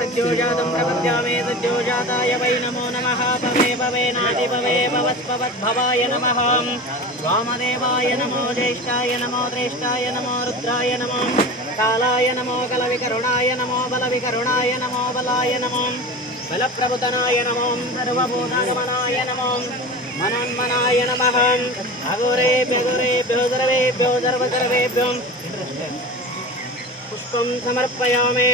सद्योजातं प्रपद्यामे सद्योजाताय वै नमो नमः पवे पवे नादि पवे भवद्भवाय नमः वामदेवाय नमो ज्येष्ठाय नमो श्रेष्ठाय नमो रुद्राय नमो कालाय नमो कलविकरुणाय नमो बलविकरुणाय नमो बलाय नमो बलप्रभुतनाय नमो सर्वभूतागमनाय नमो मनोन्मनाय नमः अघोरेभ्यो सर्वेभ्यो सर्वसर्वेभ्यो पुष्पं समर्पयामि।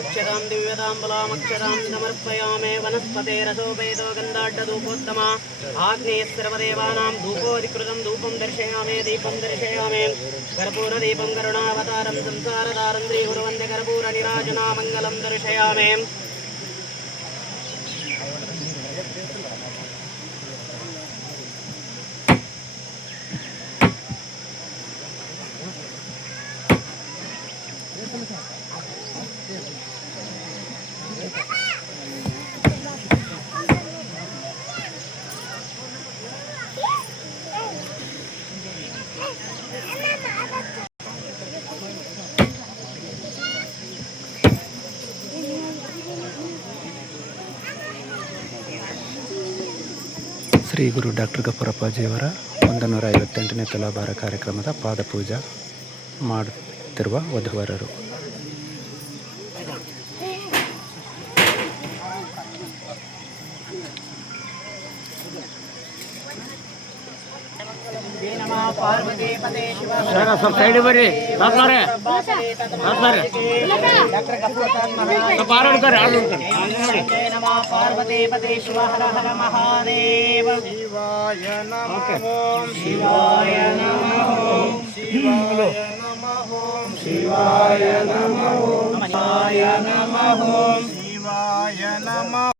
अक्षरां दिव्यताम्बलामक्षरां समर्पयामि। वनस्पतेरसोपेतो गन्धाढ्यधूपोत्तमा आग्नेयस्सर्वदेवानां धूपोऽधिकृतं धूपं दर्शयामि दीपं दर्शयामि। कर्पूरदीपं करुणावतारं संसारतारं श्रीगुरुवन्द्य कर्पूरनिराजना मङ्गलं दर्शयामि। ಶ್ರೀ ಗುರು ಡಾಕ್ಟರ್ ಗಫೂರಪ್ಪಾಜಿಯವರ 158ನೇ ತುಲಾಭಾರ ಕಾರ್ಯಕ್ರಮದ ಪಾದಪೂಜಾ ಮಾಡುತ್ತಿರುವ ವಧುವರರು. ಸೈಡ್ ಬರ್ರಿ ಪಾರ್ವತಿ ಪದೇ ಶಿವ ಹರ ಹರ ಮಹಾದೇವ ಶಿವಾಯ ನಮಃ ಶಿವಾಯ ನಮಃ ಶಿವಾಯ ನಮಃ ಶಿವಾಯ ನಮಃ ಶಿವಾಯ ನಮಃ ಶಿವಾಯ ನಮಃ